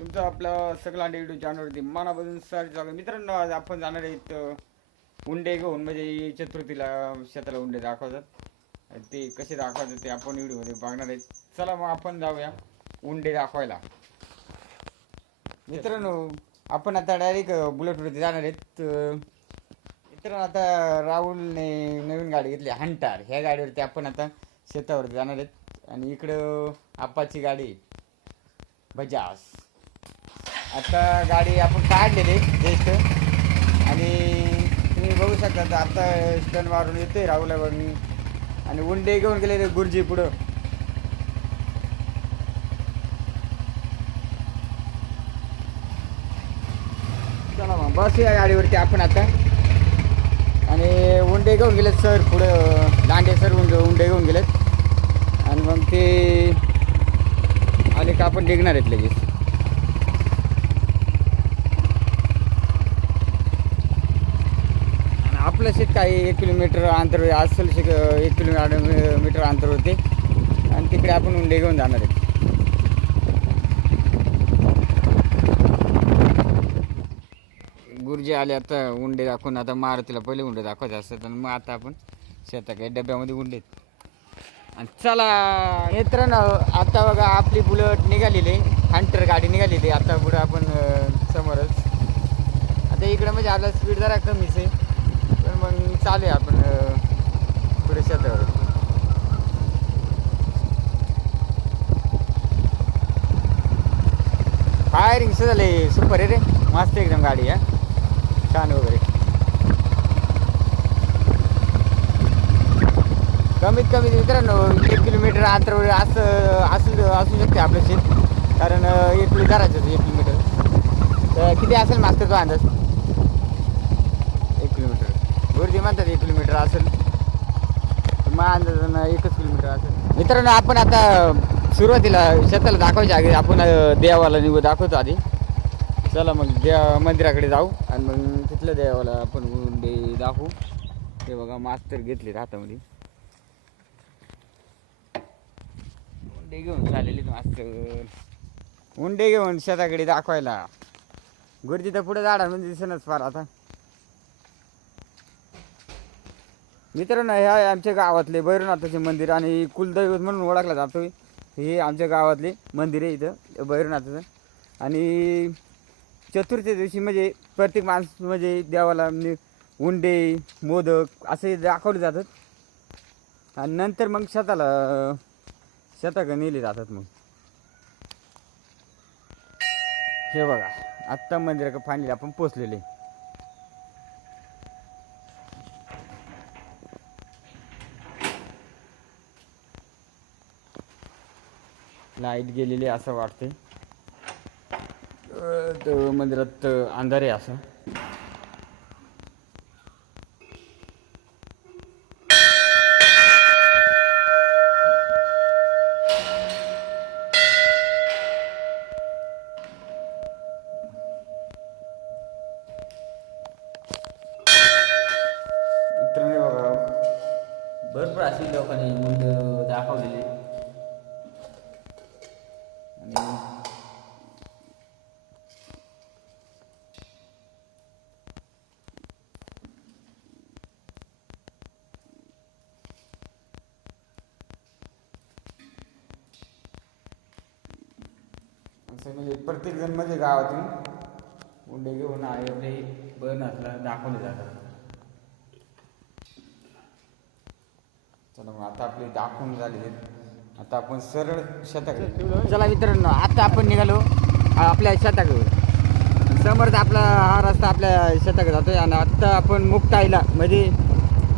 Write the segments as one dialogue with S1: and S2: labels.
S1: तुमचं आपलं सगळं व्हिडिओ चॅनलवरती मनापासून सर चालू मित्रांनो आज आपण जाणार आहेत उंडे घेऊन म्हणजे चतुर्थीला शेताला उंडे दाखवतात. ते कसे दाखवतात ते आपण व्हिडिओमध्ये बघणार आहेत. चला मग आपण जाऊया उंडे दाखवायला. मित्रांनो आपण आता डायरेक्ट बुलेटवरती जाणार आहेत. मित्रांनो आता राहुलने नवीन गाडी घेतली हंटार ह्या गाडीवरती आपण आता शेतावरती जाणार आहेत. आणि इकडं आपाची गाडी बजाज आता गाडी आपण काढलेली ज्येष्ठ. आणि तुम्ही बघू शकता तर आता स्टन मारून येतोय राहुलावरून आणि उंडे घेऊन गेलेले गुरुजी पुढं. चला मग बस या गाडीवरती आपण आता. आणि उंडे घेऊन गेलेत सर पुढं दांडे सर उंडे उंडे घेऊन गेलेत. आणि मग ते आले का आपण निघणार आहेत लगेच आणि आपलं शेत काही एक किलोमीटर अंतर असेल शेत एक किलोमीटर मीटर अंतर होते. आणि तिकडे आपण उंडे घेऊन जाणार आहे गुरुजी आले आता उंडे दाखवून आता मारुतीला पहिले उंडे दाखवायचे असतात. आणि मग आता आपण शेतात डब्यामध्ये उंडे आणि चला मित्रांनो आता बघा आपली बुलट निघालेली हंटर गाडी निघालेली आता पुढे आपण समोरच. आता इकडं म्हणजे आपला स्पीड जरा कमीच आहे. चालू आहे आपण अं, पुढे शेतावर फायरिंग झाले सुपर आहे रे. मस्त एकदम गाडी आहे छान वगैरे. कमीत कमी मित्रांनो एक किलोमीटर अंतरावर असं असू असू शकते आपलं शेत कारण एक किलो धरायचं एक किलोमीटर. तर किती असेल मास्तर तो अंदाज? किलोमीटर म्हणतात एक किलोमीटर असेल. माझ्या अंदाजानं एकच किलोमीटर असेल. मित्रांनो आपण आता सुरुवातीला शेताला दाखवायच्या आधी आपण अं, देवाला निघू दाखवतो आधी. चला मग देव मंदिराकडे जाऊ आणि मग तिथल्या देवाला आपण उंडे दाखवू. ते बघा मास्तर घेतले हातामध्ये. उंडे घेऊन चाललेले मास्तर. उंडे घेऊन शेताकडे दाखवायला. गुरुजी तर पुढे झाडामध्ये दिसेनच फार आता. मित्रांनो ह्या आहे आमच्या गावातले भैरवनाथाचे मंदिर आणि कुलदैवत म्हणून ओळखला जातो हे आमच्या गावातले मंदिर आहे इथं भैरवनाथाचं. आणि चतुर्थी दिवशी म्हणजे प्रत्येक माणूस म्हणजे देवाला म्हणजे उंडे मोदक असे दाखवले जातात. आणि नंतर मग शेताला शेताकडे नेले जातात मग. हे बघा आत्ता मंदिराकडे फायनली आपण पोचलेले लाइट गेलेली असं वाटते मंदिरात अंधारे असं. असं म्हणजे प्रत्येक जण म्हणजे गावातून उंडे घेऊन आई आपले बरनाथला दाखवले जातात. चला मग आता आपले दाखवून झाले आता आपण सरळ शेताकडे चला मित्रांनो आता आपण निघालो आपल्या शेताकडे समोरच आपला हा रस्ता आपल्या शेताकडे जातोय आणि आत्ता आपण मुक्ताईला म्हणजे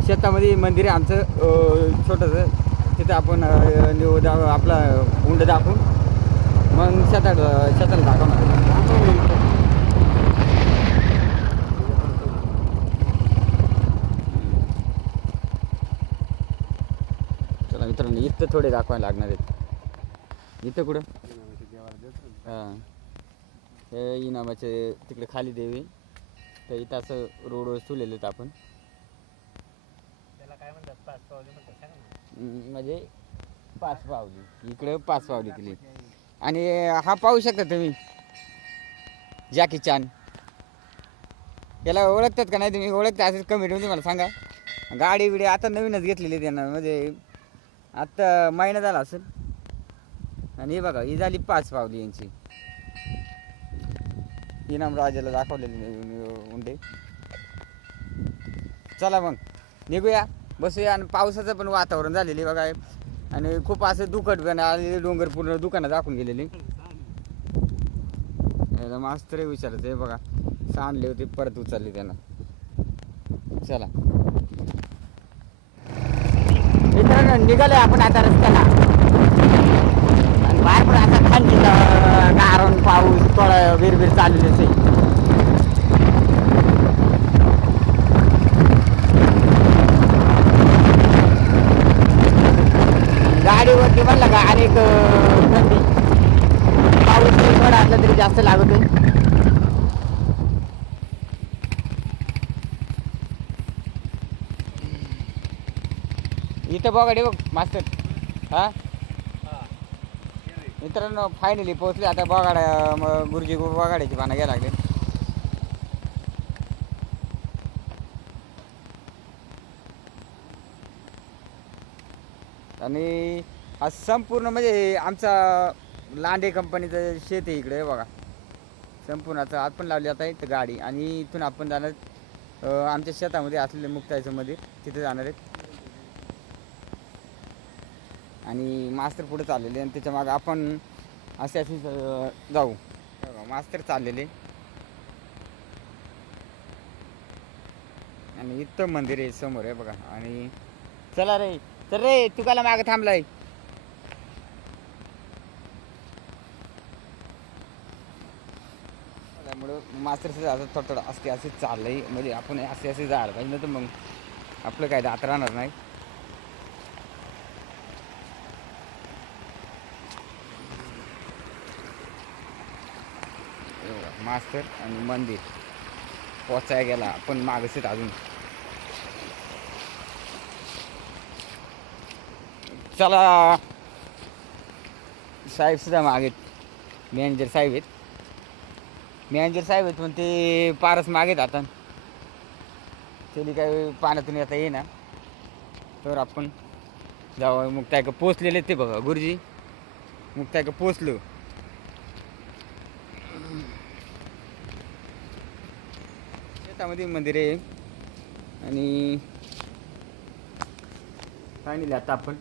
S1: शेतामध्ये मंदिर आहे आमचं छोटंसं. तिथं आपण आपला उंड दाखवून मग शेतात शेताला दाखवणार चला मित्रांनो इथं थोडे दाखवायला लागणार आहेत. इथं कुठं? हां. हे इनामाचे तिकडे खाली देवी. तर इथं असं रोडवर तुलेले आहेत आपण. म्हणजे पाच पावली. इकडे पाच पावली केली. आणि हा पाहू शकता तुम्ही. Jackie Chan. याला ओळखतात का नाही तुम्ही? ओळखता असेल कमेंटमध्ये मला सांगा. गाडी बिडी आता नवीनच घेतलेली त्यांना. म्हणजे आत्ता महिना झाला असेल. आणि हे बघा ही झाली पाच पावली यांची. इनाम राजाला दाखवलेले उंडे. चला मग निघूया बसूया. आणि पावसाचं पण वातावरण झालेली बघा. आणि खूप असं दुखट पण आलेले डोंगर पूर्ण दुकानात दाखवून गेलेली. मास्तर विचारत आहे बघा. सांडले होते परत उचलले त्यांना. चला. मित्रांनो निघालोय आपण आता रस्त्याला. आणि बाहेर पण आता थंडीचं गारण पाऊस थोडं विरविर चाललेच आहे गाडीवरती म्हणलं का अनेक अं, थंडी पाऊस नाही पाणी जास्त लागत आहे इथं बघा डे बघ मास्तर. हा? मित्रांनो फायनली पोहोचले. आता बघाड्या मग गुरुजी बघाड्याची पानं घ्यायला लागले. आणि हा संपूर्ण म्हणजे आमचा लांडे कंपनीचं शेत आहे इकडे बघा. संपूर्ण आता आत पण लावली आता इथं गाडी. आणि इथून आपण जाणार आमच्या शेतामध्ये असलेले मुक्ताईचं मंदिर तिथे जाणार आहेत. आणि मास्तर पुढे चाललेले आणि त्याच्यामागे आपण असे असे जाऊ. मास्तर चाललेले. आणि इथं मंदिर आहे समोर आहे बघा. आणि चला रे चल रे तू काला मागे थांबलाय. त्यामुळं मास्तर आता थोडं थोडं असते असे चाललंय. म्हणजे आपण असे असे जायला पाहिजे ना तर मग आपलं काय दात राहणार नाही. मास्तर आणि मंदिर. पोचाय गेला. पण मागच अजून. चला. साहेब सुद्धा मागे. मॅनेजर साहेब आहेत. मॅनेजर साहेब आहेत पण ते पारच मागेत आता. त्याने काय पाण्यातून येता येईना. तर आपण जाऊ मग का पोचलेले ते बघा गुरुजी. मुक्ताय का पोचलो शेतामध्ये मंदिर आहे. आणि फायनली आता आपण.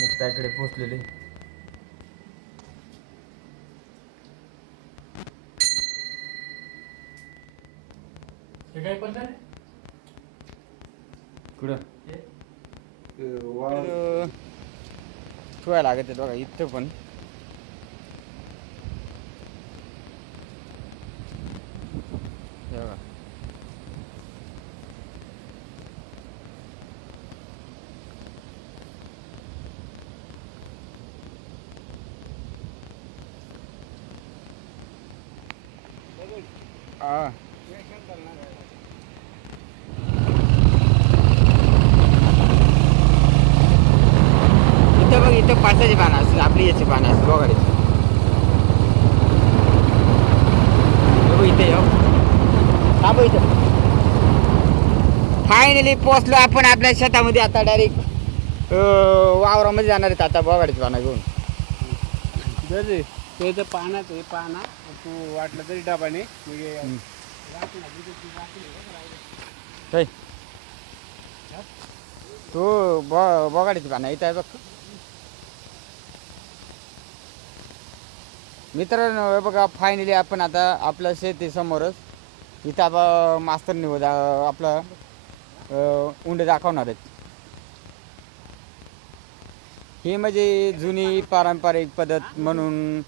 S1: मुक्ताईकडे पोचलेले
S2: हे काय पण नाही
S1: कुठं?
S2: हे?
S1: ठेवायला लागत आहे बघा इथं पण हे बघा हा इथं पाचाचे पानं असतील आपली याचे पानं असतील बघायचे बघू इथे येऊ थांब इथं. फायनली पोचलो आपण आपल्या शेतामध्ये आता डायरेक्ट वावरामध्ये जाणार आहेत आता बघायचे पानं घेऊन.
S2: ते तर पाण्यात आहे पाना. तू वाटलं तरी डबाने. म्हणजे ती राख ना.
S1: होय. तू ब बघायची पानं इथं आहे बघ. मित्रांनो हे बघा फायनली आपण आता आपल्या शेतीसमोरच इथं आपण मास्तर निवड आपलं उंड उंडे दाखवणार आहेत. ही म्हणजे जुनी पारंपरिक पद्धत म्हणून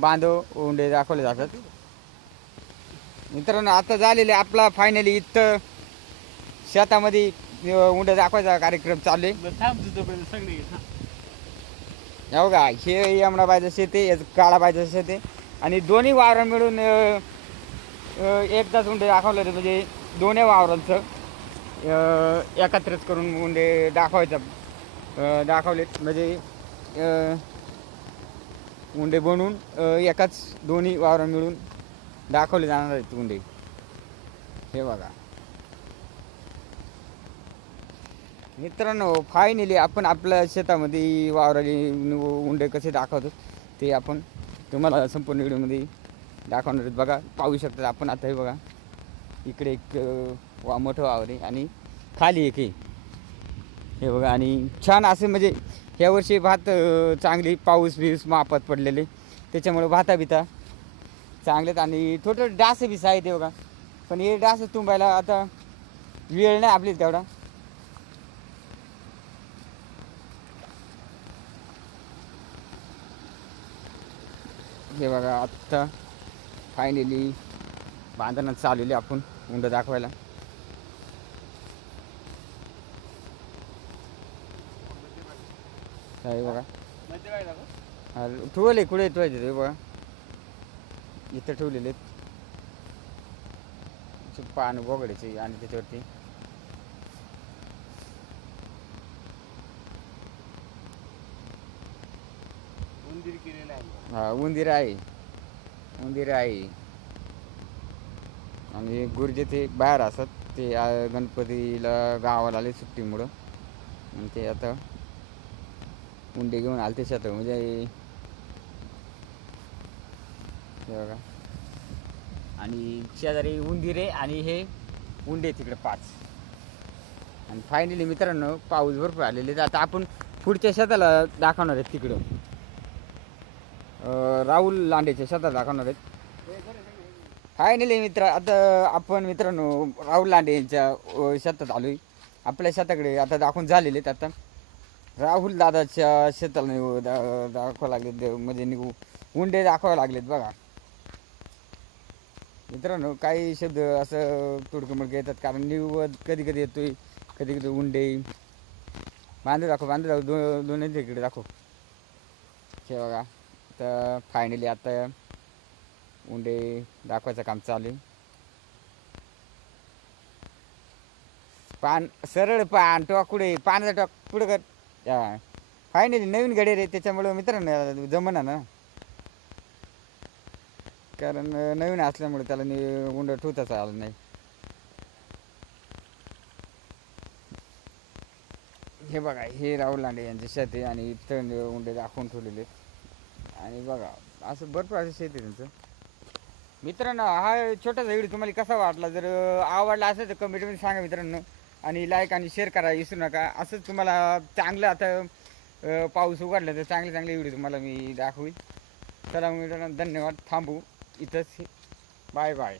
S2: बांधव
S1: उंडे दाखवले जातात. मित्रांनो आता झालेले आपला फायनली इथं शेतामध्ये अं, उंडे दाखवायचा कार्यक्रम चालू आहे.
S2: हो का
S1: हे बघा पाहिजे यमनाबाईचं शेत आहे याचं काळाबाईचं शेत. आणि दोन्ही वावरं मिळून एकदाच उंडे दाखवले होते म्हणजे दोन्ही वावरांचं एकत्रित करून उंडे दाखवायचं दाखवलेत म्हणजे उंडे बनवून एकाच दोन्ही वावरं मिळून दाखवले जाणार आहेत उंडे. हे बघा. मित्रांनो फायनली आपण आपल्या शेतामध्ये वावराली उंडे कसे दाखवतो ते आपण तुम्हाला संपूर्ण व्हिडिओमध्ये दाखवणार आहेत. बघा पाहू शकतात आपण आता हे बघा. इकडे एक वा मोठं वावर आहे आणि खाली एक आहे. हे बघा आणि छान असे म्हणजे ह्या वर्षी भात चांगली पाऊस बिऊस मापात पडलेले. त्याच्यामुळे भाता बिता चांगलेत आणि थोडं डास बिस आहे ते बघा. पण हे डास तुंबायला आता वेळ नाही आपली तेवढा. हे बघा आत्ता फायनली बांधणं चालवली आपण उंड दाखवायला. हे बघा. ठेवले कुठे ठेवायचे ते बघा. इथं ठेवलेले आहेत. असे पान आणि त्याच्यावरती
S2: उंदीर आहे.
S1: हा उंदीर आहे. उंदीर आहे. आणि गुरुजे ते बाहेर असतात. ते आ, गणपतीला गावाला आले सुट्टीमुळं. आणि ते आता उंडे घेऊन आले ते शेतात. म्हणजे हे बघा. आणि शेजारी उंदीर आहे आणि हे उंडे तिकडे पाच. आणि फायनली मित्रांनो पाऊस भरपूर आलेले आहेत. आता आपण पुढच्या शेताला दाखवणार आहेत तिकडं. राहुल लांडेच्या शेतात दाखवणार आहेत. फायनली मित्र आता आपण मित्रांनो राहुल लांडे यांच्या अं, शेतात आलोय. आपल्या शेताकडे आता दाखवून झालेले आहेत आता. राहुल दादाच्या शेताला निघू दा- दाखवावं लागलेत देव म्हणजे निघू उंडे दाखवा लागलेत बघा. मित्रांनो काही शब्द असं तुडकं मुडकं येतात कारण निवड कधी कधी येतोय कधी कधी उंडे बांधू दाखव बांधू दाखव दो दोन्ही तिकडे दाखव. हे बघा. तर फायनली आता उंडे दाखवायचं काम चालू आहे. पान सरळ पान टॉकुडे कुठे पाण्याचा टॉक पुढे कर. फायनली नवीन गडे रे त्याच्यामुळं मित्रांनो जमना ना. कारण नवीन असल्यामुळे त्याला नि उंड ठेवताच आलं नाही. हे बघा हे राहुल लांडे यांचे शेत आहे आणि इथं उंडे दाखवून ठेवलेले आहेत. आणि बघा असं भरपूर असं शेती त्यांचं. मित्रांनो हा छोटासा व्हिडिओ तुम्हाला कसा वाटला? जर आवडला असेल तर कमेंटमध्ये सांगा मित्रांनो. आणि लाईक आणि शेअर करा विसरू नका. असंच तुम्हाला चांगलं आता पाऊस उघडला तर चांगले चांगले व्हिडिओ तुम्हाला मी दाखवीन. चला मित्रांनो धन्यवाद. थांबू. इथंच. Bye bye